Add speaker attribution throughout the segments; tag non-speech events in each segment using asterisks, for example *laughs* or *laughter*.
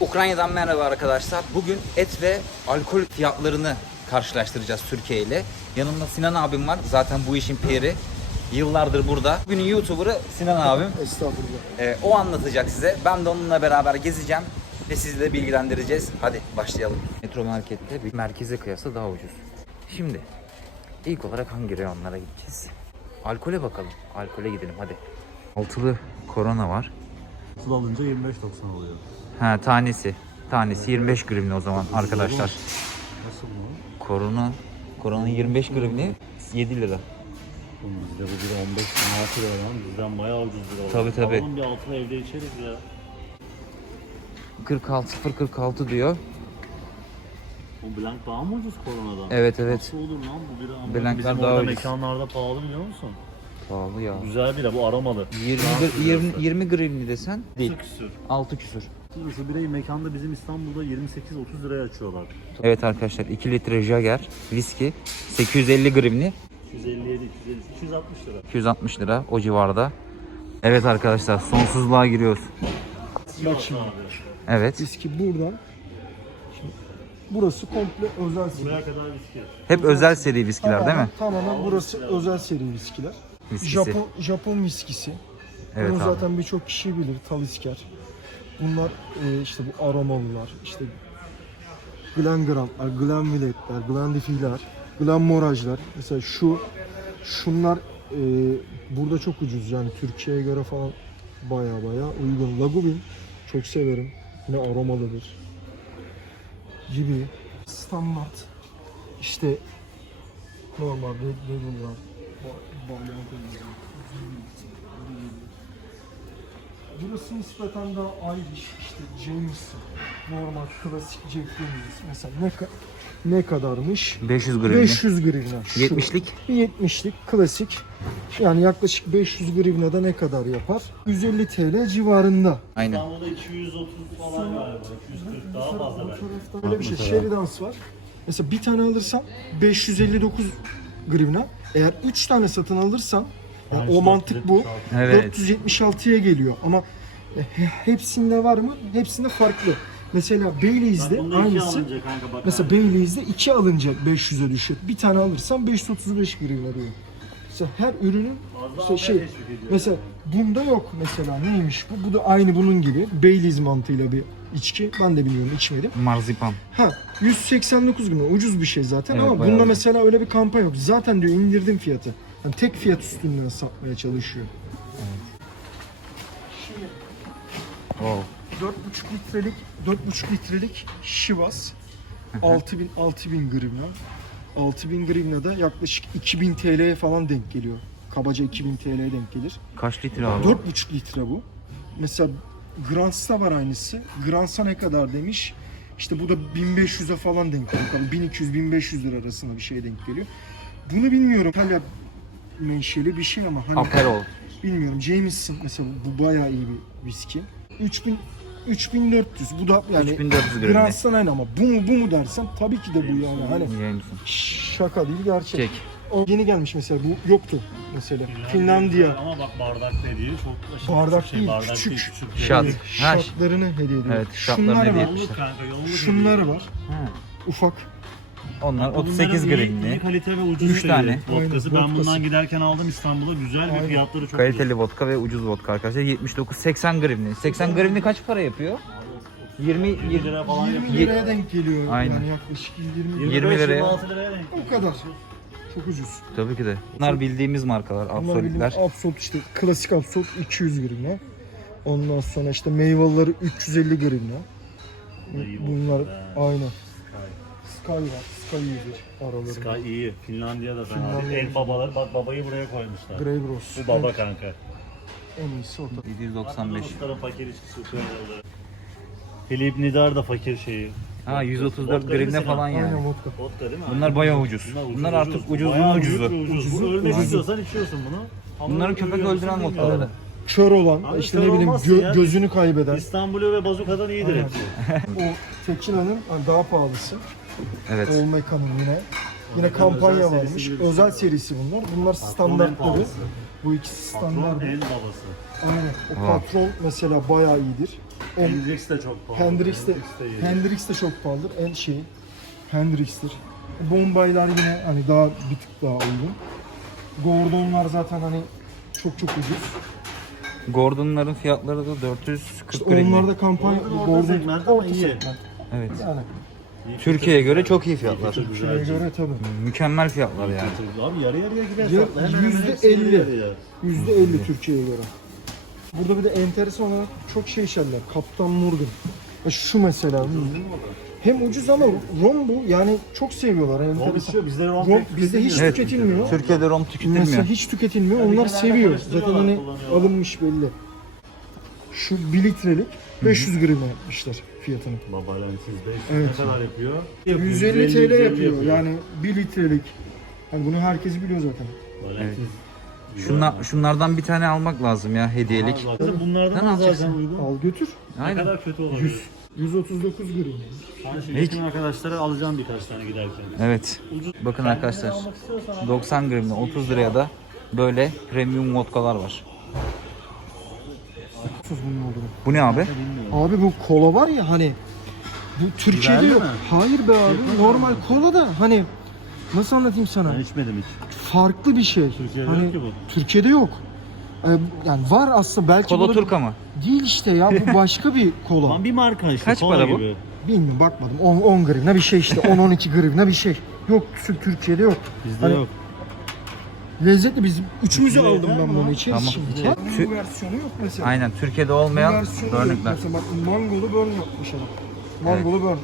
Speaker 1: Ukrayna'dan merhaba arkadaşlar. Bugün et ve alkol fiyatlarını karşılaştıracağız Türkiye ile. Yanımda Sinan abim var. Zaten bu işin piri. Yıllardır burada. Bugünün YouTuber'ı Sinan abim.
Speaker 2: Estağfurullah.
Speaker 1: Ee, o anlatacak size. Ben de onunla beraber gezeceğim ve sizi de bilgilendireceğiz. Hadi başlayalım. Metro markette bir merkeze kıyasla daha ucuz. Şimdi ilk olarak hangi reyonlara gideceğiz? Alkole bakalım. Alkole gidelim hadi. Altılı korona var.
Speaker 3: Nasıl alınca 25.90 oluyor.
Speaker 1: Ha tanesi. Tanesi 25 grivne o zaman arkadaşlar.
Speaker 3: Nasıl bu?
Speaker 1: Korona korona 25 grivne 7 lira.
Speaker 3: Oğlum bizde bu bir 15 16 lira lan. Bizden bayağı ucuz lira oldu.
Speaker 1: Tabii, tabii.
Speaker 3: Alalım bir altına evde içeriz ya.
Speaker 1: 46 046 diyor.
Speaker 3: Bu blank daha mı ucuz koronadan?
Speaker 1: Evet evet.
Speaker 3: Nasıl olur lan bu bira? Ama
Speaker 1: Blanklar
Speaker 3: Bizim
Speaker 1: daha
Speaker 3: orada
Speaker 1: ucuz.
Speaker 3: mekanlarda pahalı biliyor musun?
Speaker 1: Pahalı ya.
Speaker 3: Güzel bira bu aromalı.
Speaker 1: 20
Speaker 3: Fransız
Speaker 1: gr- 20
Speaker 3: birası.
Speaker 1: 20 grivni desen değil.
Speaker 3: Altı küsür.
Speaker 1: 6 küsür.
Speaker 3: Şimdi şu birayı mekanda bizim İstanbul'da 28-30 liraya açıyorlar.
Speaker 1: Evet arkadaşlar 2 litre Jagger viski 850 grivni
Speaker 3: 257, 250, 260 lira.
Speaker 1: 260 lira o civarda. Evet arkadaşlar sonsuzluğa giriyoruz.
Speaker 2: Bak şimdi.
Speaker 1: Evet.
Speaker 2: Viski buradan. Şimdi burası komple özel seri.
Speaker 3: Buraya kadar viski.
Speaker 1: Hep özel seri viskiler değil mi?
Speaker 2: Tamamen burası özel seri viskiler.
Speaker 1: Viskisi.
Speaker 2: Japon Japon viskisi.
Speaker 1: Evet
Speaker 2: Bunu
Speaker 1: abi.
Speaker 2: zaten birçok kişi bilir. Talisker. Bunlar e, işte bu aromalılar. işte Glengrantlar, Glenlivet'ler, Glendifiler, Glenmoraj'lar. Mesela şu şunlar e, burada çok ucuz yani Türkiye'ye göre falan baya baya uygun. Lagavulin çok severim. Yine aromalıdır. Gibi standart işte normal Red Label Burası nispeten daha Irish, işte Jameson, normal klasik Jack Daniels. Mesela ne, ka- ne kadarmış?
Speaker 1: 500 grivni.
Speaker 2: 500 grivna. Şu.
Speaker 1: 70'lik.
Speaker 2: Bir 70'lik klasik. Yani yaklaşık 500 grivnada ne kadar yapar? 150 TL civarında.
Speaker 1: Aynen.
Speaker 3: İstanbul'da 230 falan galiba. 240 daha fazla
Speaker 2: Bu
Speaker 3: belki.
Speaker 2: tarafta böyle bir şey.
Speaker 3: Mesela.
Speaker 2: Sheridans var. Mesela bir tane alırsan 559 grivna. Eğer 3 tane satın alırsan yani o mantık bu.
Speaker 1: Evet.
Speaker 2: 476'ya geliyor ama e, he- hepsinde var mı? Hepsinde farklı. Mesela Bailey's'de
Speaker 3: Bunda iki
Speaker 2: aynısı.
Speaker 3: kanka bak.
Speaker 2: Mesela Bailey's'de 2 alınca 500'e düşüyor. Bir tane alırsan 535 grivna diyor. Mesela her ürünün işte şey mesela bunda yok mesela neymiş bu? Bu da aynı bunun gibi Bailey's mantığıyla bir içki. Ben de bilmiyorum içmedim.
Speaker 1: Marzipan.
Speaker 2: Ha 189 grivna ucuz bir şey zaten
Speaker 1: Evet,
Speaker 2: ama
Speaker 1: bayağı
Speaker 2: bunda
Speaker 1: ucuz.
Speaker 2: mesela öyle bir kampanya yok. Zaten diyor indirdim fiyatı. Yani tek fiyat üstünden satmaya çalışıyor.
Speaker 1: Oh.
Speaker 2: 4,5 litrelik 4,5 litrelik Şivas 6000 6000 grivna. 6000 grivna da yaklaşık 2000 TL'ye falan denk geliyor. Kabaca 2000 TL'ye denk gelir.
Speaker 1: Kaç litre abi?
Speaker 2: 4,5 litre bu. Mesela Grants'ta var aynısı. Grants'a ne kadar demiş? İşte bu da 1500'e falan denk geliyor. 1200-1500 lira arasında bir şeye denk geliyor. Bunu bilmiyorum. Hala menşeli bir şey ama hani
Speaker 1: Aperol.
Speaker 2: bilmiyorum. Jameson mesela bu bayağı iyi bir viski. 3000 3400 bu da yani
Speaker 1: 3400 grivni.
Speaker 2: Grants'tan aynı ama bu mu bu mu dersen tabii ki de bu yani hani
Speaker 1: Jameson.
Speaker 2: şaka değil gerçek.
Speaker 1: Çek.
Speaker 2: O yeni gelmiş mesela bu yoktu mesela. Finlandiya
Speaker 3: Ama bak bardak dediği çok aşırı
Speaker 2: Bardak
Speaker 3: küçük şey.
Speaker 2: değil,
Speaker 3: bardak
Speaker 2: küçük.
Speaker 3: Değil, küçük
Speaker 1: Şat.
Speaker 2: Yani
Speaker 1: Ha,
Speaker 2: şartlarını hediye ediyor.
Speaker 1: Evet, şartlarını
Speaker 2: Şunlar
Speaker 1: hediye
Speaker 2: var.
Speaker 1: etmişler.
Speaker 3: Yolluk kanka yolluk.
Speaker 2: Şunlar var.
Speaker 1: Ha.
Speaker 2: Ufak.
Speaker 1: Onlar
Speaker 3: Bunların
Speaker 1: 38
Speaker 3: iyi- iyi
Speaker 1: grivni.
Speaker 3: kalite ve ucuz
Speaker 1: Üç
Speaker 3: şeyi.
Speaker 1: tane.
Speaker 3: Vodkası.
Speaker 2: Aynen,
Speaker 3: Ben
Speaker 2: vodkası.
Speaker 3: bundan giderken aldım İstanbul'a. Güzel ve
Speaker 2: Aynen.
Speaker 3: fiyatları çok
Speaker 1: Kaliteli vodka ve ucuz vodka arkadaşlar. 79 80 grivni. 80 grivni kaç para yapıyor? 20
Speaker 3: ucuz. 20 lira falan
Speaker 2: 20
Speaker 3: yapıyor.
Speaker 2: liraya denk geliyor.
Speaker 1: Aynen.
Speaker 2: Yani yaklaşık 20 lira.
Speaker 1: 20 liraya.
Speaker 3: 26 liraya denk.
Speaker 2: O kadar. Çok ucuz.
Speaker 1: Tabii ki de. Bunlar bildiğimiz markalar,
Speaker 2: Bunlar
Speaker 1: absolutler.
Speaker 2: Absolut işte klasik Absolut 200 grivna. Ondan sonra işte meyveleri 350 grivna.
Speaker 3: İyi
Speaker 2: Bunlar aynen. Sky var. Sky iyidir aralarında.
Speaker 3: Sky iyi. Finlandiya'da fena değil.
Speaker 2: Finlandiya.
Speaker 3: El babaları. Bak babayı buraya koymuşlar.
Speaker 2: Grey Bros.
Speaker 3: Bu baba kanka.
Speaker 2: En iyisi o tabii.
Speaker 1: 795.
Speaker 3: Rusların fakir koyuyorlar. Philip Nidar da fakir şeyi.
Speaker 1: Ha 134
Speaker 3: Vodka
Speaker 1: falan yani.
Speaker 2: Aynen vodka.
Speaker 3: Vodka değil mi?
Speaker 1: Bunlar bayağı ucuz. Bunlar artık ucuzun
Speaker 3: Bayağı
Speaker 1: ucuzu.
Speaker 3: ucuz ucuz.
Speaker 2: Ucuzu,
Speaker 3: ölmek
Speaker 2: ucuzu.
Speaker 3: istiyorsan içiyorsun bunu. Ama
Speaker 1: Bunların köpek öldüren
Speaker 3: bilmiyorum.
Speaker 1: vodkaları.
Speaker 2: Kör olan,
Speaker 3: Abi
Speaker 2: işte
Speaker 3: kör
Speaker 2: ne bileyim
Speaker 3: olmazsın
Speaker 2: gö-
Speaker 3: ya.
Speaker 2: gözünü kaybeden.
Speaker 3: İstanbul'u ve Bazuka'dan iyidir
Speaker 2: Aynen.
Speaker 3: hepsi.
Speaker 2: o tequila'nın hani daha pahalısı.
Speaker 1: Evet.
Speaker 2: Olmekan'ın yine. Yine kampanya
Speaker 3: özel
Speaker 2: varmış.
Speaker 3: serisi gibi bir
Speaker 2: Özel
Speaker 3: şey.
Speaker 2: serisi bunlar. Bunlar standartları.
Speaker 3: pahalısı.
Speaker 2: Bu ikisi
Speaker 3: Patron
Speaker 2: standart.
Speaker 3: en babası.
Speaker 2: Aynen. O
Speaker 1: Aa.
Speaker 2: patron mesela bayağı iyidir.
Speaker 3: Hendrix de çok pahalı.
Speaker 2: Hendrix de,
Speaker 3: iyi.
Speaker 2: Hendrix de çok pahalıdır. En şey Hendrix'tir. Bombaylar yine hani daha bir tık daha uygun. Gordonlar zaten hani çok çok ucuz.
Speaker 1: Gordon'ların fiyatları da 440
Speaker 2: İşte
Speaker 1: green.
Speaker 2: onlar da kampanya
Speaker 3: Gordon orta segment ama iyi.
Speaker 2: segment.
Speaker 1: Evet.
Speaker 2: Yani
Speaker 1: Türkiye'ye göre çok iyi fiyatlar.
Speaker 2: Şeye
Speaker 3: güzel.
Speaker 2: göre tabii.
Speaker 1: Mükemmel fiyatlar yani.
Speaker 3: Abi yarı yarıya gider
Speaker 2: Ya-
Speaker 3: satla. Hemen hemen
Speaker 2: yüzde
Speaker 3: hepsi yarı
Speaker 2: elli.
Speaker 3: yarıya.
Speaker 2: %50 Türkiye'ye göre. Burada bir de enteresan olarak çok şey şeyler. Kaptan Morgan. Ya şu mesela. Hem ucuz ama rom bu. Yani çok seviyorlar.
Speaker 3: Rom
Speaker 2: Enteresan.
Speaker 3: içiyor bizde rom
Speaker 2: Rom bizde hiç
Speaker 1: Evet.
Speaker 2: tüketilmiyor.
Speaker 1: Türkiye'de rom
Speaker 2: Mesela
Speaker 1: tüketilmiyor.
Speaker 2: hiç tüketilmiyor.
Speaker 3: Yani
Speaker 2: Onlar seviyor. Zaten hani alınmış belli. Şu 1 litrelik 500 gram yapmışlar fiyatını.
Speaker 3: Baba lensiz 500
Speaker 2: Evet.
Speaker 3: ne kadar yapıyor?
Speaker 2: 150 TL yapıyor. Yani 1 litrelik. Hani bunu herkes biliyor zaten.
Speaker 3: Evet.
Speaker 1: Şunlar, şunlardan bir tane almak lazım ya hediyelik.
Speaker 3: Bunlardan
Speaker 1: Sen
Speaker 3: da zaten
Speaker 1: alacaksın.
Speaker 3: uygun.
Speaker 2: Al götür.
Speaker 3: Ne
Speaker 1: Aynen.
Speaker 3: kadar kötü olabilir.
Speaker 2: 139 gram.
Speaker 3: Hani şimdi
Speaker 1: Hiç.
Speaker 3: yakın arkadaşlara alacağım birkaç tane giderken.
Speaker 1: Evet.
Speaker 3: Ucuz.
Speaker 1: Bakın
Speaker 3: Kendine
Speaker 1: arkadaşlar.
Speaker 3: almak istiyorsan al.
Speaker 1: 90 gramda 30 liraya da böyle premium vodkalar var.
Speaker 2: Sus bunun olduğunu.
Speaker 1: Bu ne abi?
Speaker 2: Abi bu kola var ya hani bu Türkiye'de
Speaker 3: Biberli
Speaker 2: yok.
Speaker 3: mi?
Speaker 2: Hayır be abi. Normal kola da hani nasıl anlatayım sana?
Speaker 3: Ben içmedim hiç.
Speaker 2: Farklı bir şey.
Speaker 3: Türkiye'de
Speaker 2: hani,
Speaker 3: yok ki bu.
Speaker 2: Türkiye'de yok. Ee, yani var aslında belki
Speaker 1: Kola
Speaker 2: bunu-
Speaker 1: Turka mı?
Speaker 2: Değil işte ya bu başka bir *laughs* kola.
Speaker 3: Lan bir marka işte.
Speaker 1: Kaç
Speaker 3: kola
Speaker 1: para bu?
Speaker 3: gibi.
Speaker 2: Bilmiyorum bakmadım. 10, 10 grivna bir şey işte. 10-12 grivna bir şey. Yok Tür- Türkiye'de yok.
Speaker 3: Bizde
Speaker 2: Hani-
Speaker 3: yok.
Speaker 2: Lezzetli biz üçümüzü aldım ben
Speaker 3: mi
Speaker 2: bunu içeriz
Speaker 1: Tamam,
Speaker 2: şimdi. Bak,
Speaker 1: Tü-
Speaker 2: Bu versiyonu yok mesela.
Speaker 1: Aynen Türkiye'de
Speaker 2: Bu
Speaker 1: olmayan
Speaker 2: versiyonu yok.
Speaker 1: örnekler.
Speaker 2: Mesela bak mangolu burn yapmış adam. Mangolu burn.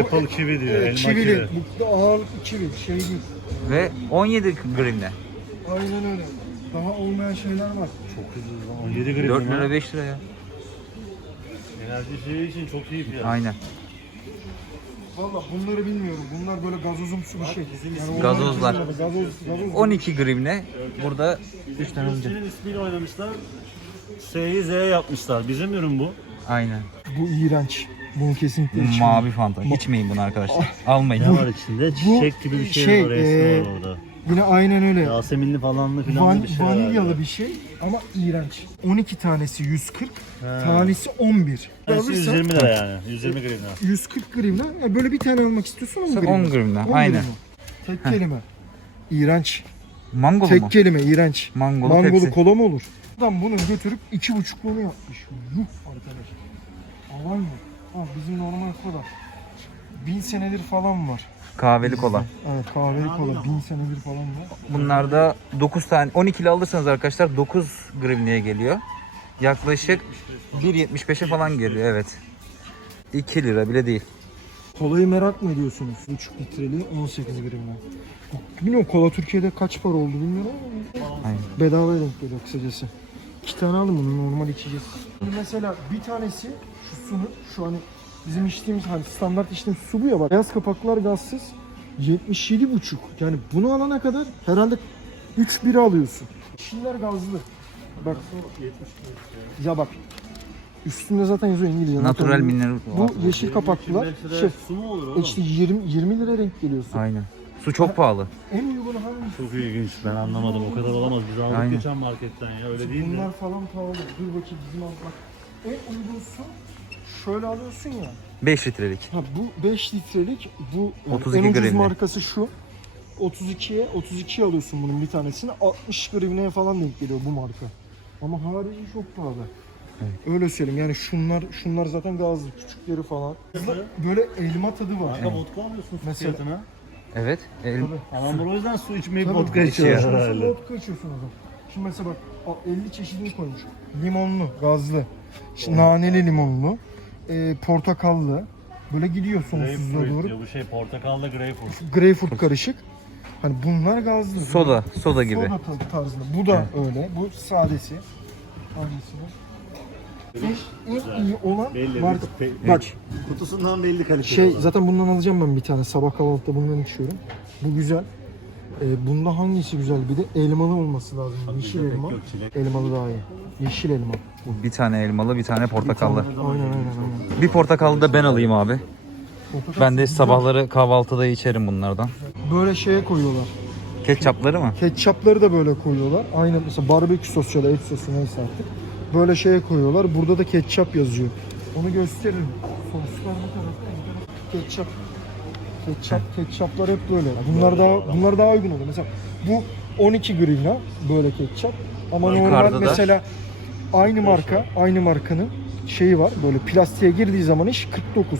Speaker 3: Apple kivi diyor.
Speaker 2: Evet,
Speaker 3: elma
Speaker 2: çivili.
Speaker 3: kivi.
Speaker 2: Bu da ağırlıklı çivi. Şey değil.
Speaker 1: Ve 17 gramda.
Speaker 2: Aynen öyle. Daha olmayan şeyler var.
Speaker 3: Çok ucuz lan. 17 gram.
Speaker 1: 4 lira
Speaker 3: lira
Speaker 1: 5 lira ya.
Speaker 3: Enerji şeyi için çok iyi fiyat.
Speaker 1: Aynen.
Speaker 2: Valla bunları bilmiyorum. Bunlar böyle gazozumsu bir şey. Yani onlar
Speaker 1: Gazozlar.
Speaker 2: güzel, Gazoz, gazoz.
Speaker 1: 12 gramne burada 3 tane önce.
Speaker 3: Üstünün ismiyle oynamışlar. S'yi Z yapmışlar. Bizim ürün bu.
Speaker 1: Aynen.
Speaker 2: Bu iğrenç. Bunu kesinlikle içmeyin.
Speaker 1: Mavi fanta. İçmeyin bunu arkadaşlar. Almayın.
Speaker 3: Ne var içinde? Çiçek gibi bir şey,
Speaker 2: şey,
Speaker 3: var. Var orada.
Speaker 2: Yine aynen öyle.
Speaker 3: Yaseminli falanlı filanlı
Speaker 2: Van,
Speaker 3: bir şey
Speaker 2: vanilyalı
Speaker 3: var.
Speaker 2: bir şey ama iğrenç. 12 tanesi 140, tanesi 11.
Speaker 3: Tanesi
Speaker 2: Alırsan
Speaker 3: 120 lira yani. 120 gram.
Speaker 2: 140 grivna. Ya böyle bir tane almak istiyorsun 10
Speaker 1: Sen
Speaker 2: grivna.
Speaker 1: 10 grivna,
Speaker 2: 10
Speaker 1: aynen.
Speaker 2: Tek kelime. İğrenç.
Speaker 1: Mangolu
Speaker 2: Tek
Speaker 1: mu?
Speaker 2: kelime iğrenç.
Speaker 1: Mangolu,
Speaker 2: Mangolu
Speaker 1: Pepsi.
Speaker 2: kola mı olur? Adam bunu götürüp iki buçukluğunu yapmış. Yuh arkadaş. Alan mı? Ha, bizim normal kola. Bin senedir falan var.
Speaker 1: Kahveli kola.
Speaker 2: Evet kahveli kola bin senedir falan var.
Speaker 1: Bunlarda 9 tane 12'li alırsanız arkadaşlar 9 grivneye geliyor. Yaklaşık 1.75'e falan geliyor evet. 2 lira bile değil.
Speaker 2: Kolayı merak mı ediyorsunuz? 3 litreli 18 grivna. Bilmiyorum kola Türkiye'de kaç para oldu bilmiyorum ama
Speaker 1: Aynen.
Speaker 2: bedava denk geliyor kısacası. İki tane alın bunu normal içeceğiz. Mesela bir tanesi şu sunun şu hani bizim içtiğimiz hani standart içtiğimiz su bu ya bak. Beyaz kapaklar gazsız 77,5 yani bunu alana kadar herhalde 3 bira alıyorsun. Şiller gazlı. Bak ya bak üstünde zaten yazıyor İngilizce.
Speaker 1: Natural mineral.
Speaker 2: Bu yeşil kapaklılar
Speaker 3: 25 lira
Speaker 2: şey
Speaker 3: su mu olur oğlum?
Speaker 2: işte 20 20 lira renk geliyorsun.
Speaker 1: Aynen. Su çok pahalı.
Speaker 2: En uygunu hangisi?
Speaker 3: Çok ilginç. Ben anlamadım. O kadar olamaz. Biz aldık
Speaker 1: Aynen.
Speaker 3: geçen marketten ya. Öyle değil mi?
Speaker 2: Bunlar falan pahalı. Dur bakayım bizim al bak. En uygunsu şöyle alıyorsun ya.
Speaker 1: 5 litrelik.
Speaker 2: Ha bu 5 litrelik bu yani
Speaker 1: 32
Speaker 2: en ucuz
Speaker 1: grivne.
Speaker 2: markası şu. 32'ye 32 alıyorsun bunun bir tanesini. 60 grivneye falan denk geliyor bu marka. Ama harici çok pahalı. Öyle söyleyeyim yani şunlar şunlar zaten gazlı küçükleri falan. Böyle elma tadı var.
Speaker 3: Kanka vodka alıyorsun
Speaker 2: Mesela-
Speaker 3: fiyatına.
Speaker 1: Evet. El-
Speaker 2: Tabii.
Speaker 3: Adamlar o yüzden su içmeyip
Speaker 2: Tabii,
Speaker 3: vodka
Speaker 2: içiyor.
Speaker 3: herhalde.
Speaker 2: Vodka içiyorsun adam. Şimdi mesela bak a- 50 çeşidini koymuş. Limonlu, gazlı, işte naneli limonlu, e, portakallı. Böyle gidiyor sonsuzluğa
Speaker 3: Grapefruit
Speaker 2: doğru.
Speaker 3: diyor. Bu şey portakallı grapefruit.
Speaker 2: Greyfurt karışık. Hani bunlar gazlı.
Speaker 1: Soda, soda gibi.
Speaker 2: Soda ta- tarzında. Bu da öyle. Bu sadesi. Hangisi bu? En, en iyi olan
Speaker 3: Belli.
Speaker 2: marka.
Speaker 3: Pe-
Speaker 2: Bak
Speaker 3: Kutusundan belli kalite.
Speaker 2: şey zaten bundan alacağım ben bir tane. Sabah kahvaltıda bundan içiyorum. Bu güzel. E, bunda hangisi güzel? Bir de elmalı olması lazım. Yeşil elma. Elmalı daha iyi. Yeşil elma.
Speaker 1: Bir tane elmalı, bir tane portakallı.
Speaker 2: Aynen aynen aynen.
Speaker 1: Bir portakallı da ben alayım abi.
Speaker 2: Portakal
Speaker 1: Ben de sabahları kahvaltıda içerim bunlardan.
Speaker 2: böyle şeye koyuyorlar.
Speaker 1: Ketçapları mı?
Speaker 2: Ketçapları da böyle koyuyorlar. Aynen mesela barbekü sosu ya da et sosu neyse artık. böyle şeye koyuyorlar. Burada da ketçap yazıyor. Onu gösteririm. Soslar bu tarafta. bu tarafta Ketçap. Ketçap, ketçaplar hep böyle. Bunlar daha bunlar daha uygun oluyor. Mesela bu 12 grivna böyle ketçap. Ama
Speaker 1: Yukarıda
Speaker 2: normal
Speaker 1: da-
Speaker 2: mesela aynı marka, aynı markanın şeyi var. Böyle plastiğe girdiği zaman iş 49.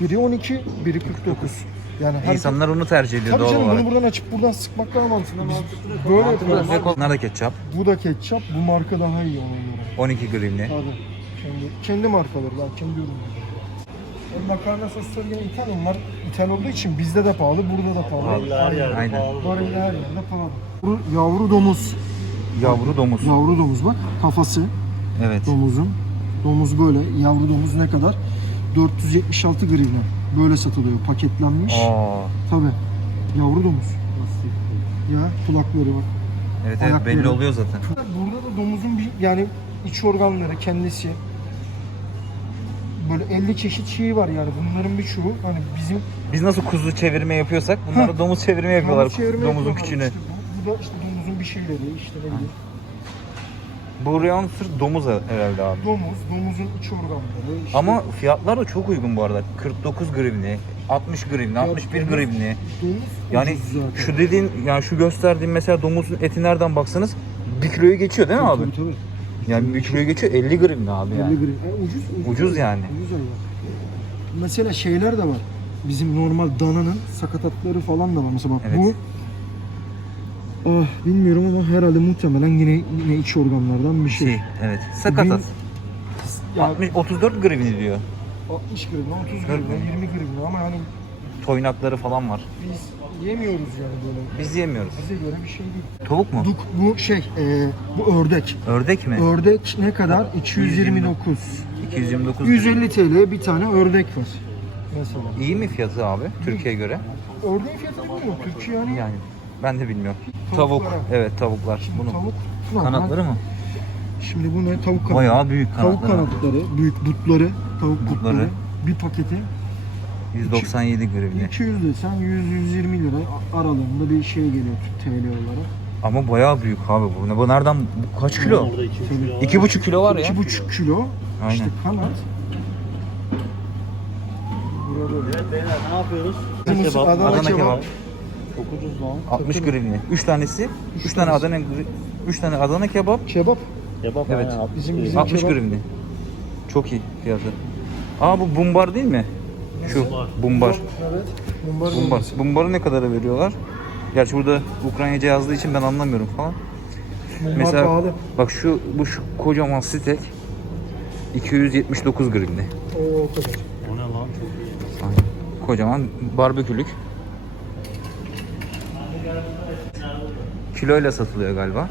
Speaker 2: Biri 12, biri 49. Yani her
Speaker 1: İnsanlar onu tercih ediyor
Speaker 2: Tabii
Speaker 1: doğal
Speaker 2: canım
Speaker 1: olarak.
Speaker 2: bunu buradan açıp buradan sıkmak daha mantıklı. Biz böyle yapıyoruz.
Speaker 1: Bunlar da ketçap.
Speaker 2: Bu da ketçap, bu marka daha iyi ona göre.
Speaker 1: 12 grivni.
Speaker 2: Tabii. Kendi, kendi markaları, ben kendi ürünleri. Makarna sosları yine ithal, onlar ithal olduğu için bizde de pahalı, burada da pahalı.
Speaker 3: Vallahi her yerde
Speaker 1: Aynen.
Speaker 3: pahalı.
Speaker 2: Var her yerde pahalı. Bu yavru domuz.
Speaker 1: Yavru domuz.
Speaker 2: Yavru domuz bak, kafası
Speaker 1: Evet.
Speaker 2: domuzun. Domuz böyle, yavru domuz ne kadar? 476 grivne. Böyle satılıyor, paketlenmiş.
Speaker 1: Aa.
Speaker 2: Tabii. Yavru domuz. Ya kulakları bak.
Speaker 1: Evet evet
Speaker 2: Ayakları.
Speaker 1: belli oluyor zaten.
Speaker 2: Burada da domuzun bir yani iç organları kendisi böyle 50 çeşit şeyi var yani bunların birçoğu hani bizim
Speaker 1: Biz nasıl kuzu çevirme yapıyorsak bunlar da domuz çevirme yapıyorlar.
Speaker 2: domuz çevirme
Speaker 1: Domuzun
Speaker 2: yapıyorlar.
Speaker 1: küçüğünü.
Speaker 2: İşte bu, bu da işte domuzun bir şeyleri işte ne bileyim.
Speaker 1: Bu reyon sırf domuz herhalde abi.
Speaker 2: Domuz, domuzun iç organları. Işte
Speaker 1: Ama fiyatlar da çok uygun bu arada. 49 grivni, 60 grivni, 61
Speaker 2: domuz-
Speaker 1: grivni.
Speaker 2: domuz
Speaker 1: Yani
Speaker 2: ucuz zaten.
Speaker 1: şu dediğin, yani şu gösterdiğim mesela domuzun eti nereden baksanız 1 kiloyu geçiyor değil mi abi?
Speaker 2: Tabii tabii.
Speaker 1: Yani 1 kiloyu geçiyor 50 grivni abi
Speaker 2: 50
Speaker 1: yani.
Speaker 2: gram. Yani ucuz, ucuz.
Speaker 1: Ucuz yani.
Speaker 2: Ucuz hayvan. Mesela şeyler de var. Bizim normal dananın sakatatları falan da var. Mesela bak
Speaker 1: Evet.
Speaker 2: bu Ah, bilmiyorum ama herhalde muhtemelen yine yine iç organlardan bir şey.
Speaker 1: Şey, evet. Sakatat.
Speaker 2: Ya
Speaker 1: 60, 34 grivni diyor.
Speaker 2: 60 gram, 30
Speaker 1: Kırk
Speaker 2: gram,
Speaker 1: mı?
Speaker 2: 20 gram ama hani
Speaker 1: Toynakları falan var.
Speaker 2: biz yemiyoruz yani böyle.
Speaker 1: Biz yemiyoruz.
Speaker 2: Bize göre bir şey değil.
Speaker 1: Tavuk mu?
Speaker 2: Duk bu şey, e, bu ördek.
Speaker 1: Ördek mi?
Speaker 2: Ördek ne kadar? 229.
Speaker 1: 229.
Speaker 2: 150 TL bir tane ördek var. Mesela.
Speaker 1: İyi mi fiyatı abi Türkiye'ye göre?
Speaker 2: Ördeğin fiyatı bilmiyorum. Türkiye yani.
Speaker 1: Yani ben de bilmiyorum.
Speaker 2: Tavuklara.
Speaker 1: Tavuk. Evet tavuklar.
Speaker 2: Şimdi
Speaker 1: Bunun
Speaker 2: tavuk
Speaker 1: kanatları mı?
Speaker 2: Şimdi bu ne? Tavuk kanatları.
Speaker 1: Bayağı büyük
Speaker 2: Tavuk
Speaker 1: kanatları.
Speaker 2: kanatları, büyük butları, tavuk
Speaker 1: Butları.
Speaker 2: butları. Bir paketi
Speaker 1: 197 grivni.
Speaker 2: 200 desen 100-120 lira aralığında bir şey geliyor TL olarak.
Speaker 1: Ama bayağı büyük abi bu. Ne bu nereden bu kaç kilo?
Speaker 3: Orada 2 kilo var.
Speaker 1: 2,5 kilo var ya.
Speaker 2: 2,5 kilo.
Speaker 1: Aynen.
Speaker 2: İşte kanat.
Speaker 3: Evet beyler ne yapıyoruz?
Speaker 2: Kırmızı
Speaker 3: Kebap.
Speaker 2: Adana
Speaker 1: Adana
Speaker 2: kebap.
Speaker 1: kebap.
Speaker 3: Çok ucuz lan.
Speaker 1: 60 grivni. 3 tanesi. 3
Speaker 2: Üç
Speaker 1: tane. Adana 3 tane Adana kebap
Speaker 2: Kebap.
Speaker 3: Kebap
Speaker 1: Evet.
Speaker 3: aynen, 60
Speaker 2: Bizim- bizim-
Speaker 1: 60
Speaker 2: kebap.
Speaker 1: grivni. Çok iyi fiyatı. Aa bu bumbar değil mi? Şu
Speaker 3: Bumbar.
Speaker 1: bumbar.
Speaker 2: Evet. Bumbar.
Speaker 1: Bumbar.
Speaker 2: bumbar.
Speaker 1: Bumbarı ne kadara veriyorlar? Gerçi burada Ukraynaca yazdığı için ben anlamıyorum falan.
Speaker 2: Bumbar
Speaker 1: Mesela
Speaker 2: pahalı.
Speaker 1: bak şu bu şu kocaman steak 279 grivni.
Speaker 2: Oo, o kadar.
Speaker 3: O ne lan çok iyi.
Speaker 1: Kocaman barbekülük. Kiloyla satılıyor galiba.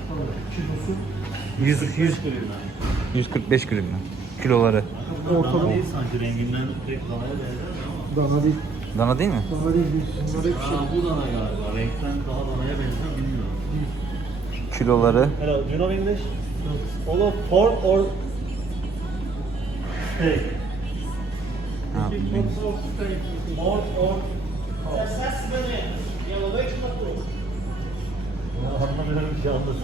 Speaker 2: Kilosu
Speaker 1: 100 100 145 grivni. Kiloları.
Speaker 2: ortalama.
Speaker 3: Sanki renginden.
Speaker 2: Dana değil.
Speaker 1: Dana değil mi?
Speaker 2: Dana değil. Bunlar hep şey.
Speaker 3: Bu dana galiba. Renkten daha danaya benziyor bilmiyorum.
Speaker 1: Kiloları.
Speaker 3: Hello, do you know English? All of pork or steak?
Speaker 1: Ha.
Speaker 3: Pork or *laughs* anlamıyorum bir şey anlasın.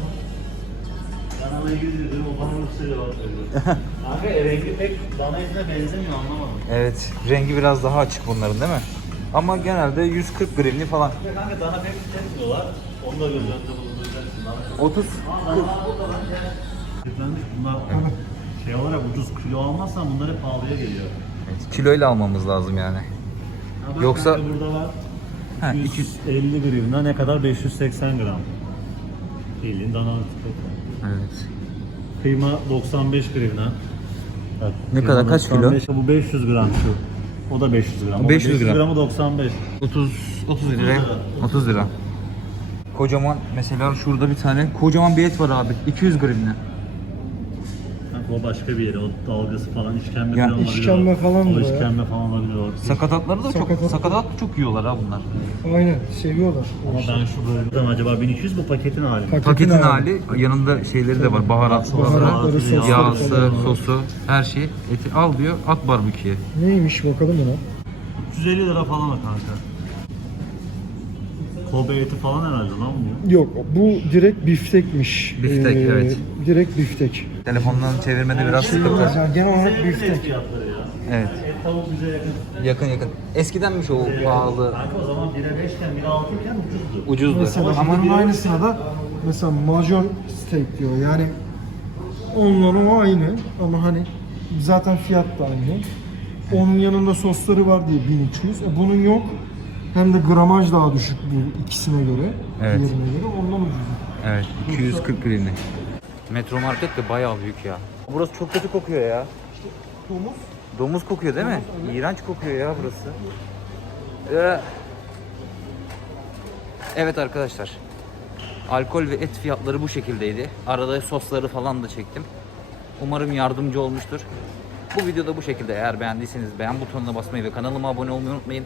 Speaker 3: Ben ona İngilizce diyorum, o bana cevap veriyor. *laughs* Kanka e, rengi pek dana etine benzemiyor anlamadım.
Speaker 1: Evet, rengi biraz daha açık bunların değil mi? Ama genelde 140 grivni falan.
Speaker 3: Kanka dana pek tüketmiyorlar. Onu da göz önünde bulunduracaksın. Dana
Speaker 1: 30
Speaker 3: Yüklenmiş bunlar şey olarak ucuz kilo almazsan bunlar hep pahalıya geliyor.
Speaker 1: evet, kiloyla almamız lazım yani.
Speaker 3: Bak
Speaker 1: Yoksa-
Speaker 3: kanka burada var.
Speaker 1: Ha, 200.
Speaker 3: 250 grivna ne kadar? 580 gram. Bildiğin danalı tüket.
Speaker 1: Evet.
Speaker 3: Kıyma 95 grivna. Bak,
Speaker 1: Ne kadar, kaç kilo?
Speaker 3: 95, Bu 500 gram şu. O da 500 gram. O da
Speaker 1: 500 gram.
Speaker 3: gramı 95.
Speaker 1: 30 30 lira. 30 lira. Kocaman mesela şurada bir tane kocaman bir et var abi. 200 grivni.
Speaker 3: O başka bir yeri. O dalgası falan işkembe
Speaker 1: Ya,
Speaker 3: falan olabilir.
Speaker 2: işkembe
Speaker 3: o.
Speaker 2: falan
Speaker 3: O
Speaker 2: da ya.
Speaker 3: işkembe falan olabilir. o.
Speaker 1: Sakatatları da çok
Speaker 2: Sakatat.
Speaker 1: sakatat çok yiyorlar ha bunlar.
Speaker 2: Aynen. Seviyorlar.
Speaker 3: Ama ben şu bölümden acaba 1200 bu paketin hali mi?
Speaker 2: Paketin
Speaker 1: Paketin
Speaker 2: hali.
Speaker 1: hali yanında şeyleri de var. Baharatları,
Speaker 2: Baharatları, sosları
Speaker 1: yağsı,
Speaker 2: falan
Speaker 1: sosu, her şey. Eti al diyor, at barbeküye.
Speaker 2: Neymiş bakalım buna.
Speaker 3: 350 lira falan o kanka. Kobe eti falan herhalde lan bu.
Speaker 2: Yok bu direkt biftekmiş.
Speaker 1: Biftek, evet.
Speaker 2: direkt biftek.
Speaker 1: Telefondan çevirmede biraz sıkıntı.
Speaker 2: Yani genel olarak
Speaker 3: et
Speaker 2: biftek.
Speaker 3: fiyatları ya.
Speaker 1: Evet.
Speaker 3: Et tavuk bize yakın.
Speaker 1: Yakın yakın. Eskidenmiş o pahalı.
Speaker 3: Kanka o zaman 1'e 5'ken 1'e 6'yken ucuzdu.
Speaker 1: Ucuzdu.
Speaker 2: Mesela
Speaker 1: Ama
Speaker 2: bunun aynısına da mesela major steak diyor. Yani onların o aynı ama hani zaten fiyat da aynı. Onun yanında sosları var diye 1200. E bunun yok. Hem de gramaj daha düşük bu ikisine göre.
Speaker 1: Evet.
Speaker 2: Diğerine göre ondan ucuz.
Speaker 1: Evet 240 grivni. Metro market de bayağı büyük ya. Burası çok kötü kokuyor ya.
Speaker 2: Domuz
Speaker 1: Domuz kokuyor değil mi? İğrenç kokuyor ya burası. Ee, Evet arkadaşlar. Alkol ve et fiyatları bu şekildeydi. Arada sosları falan da çektim. Umarım yardımcı olmuştur. Bu videoda bu şekilde. Eğer beğendiyseniz beğen butonuna basmayı ve kanalıma abone olmayı unutmayın.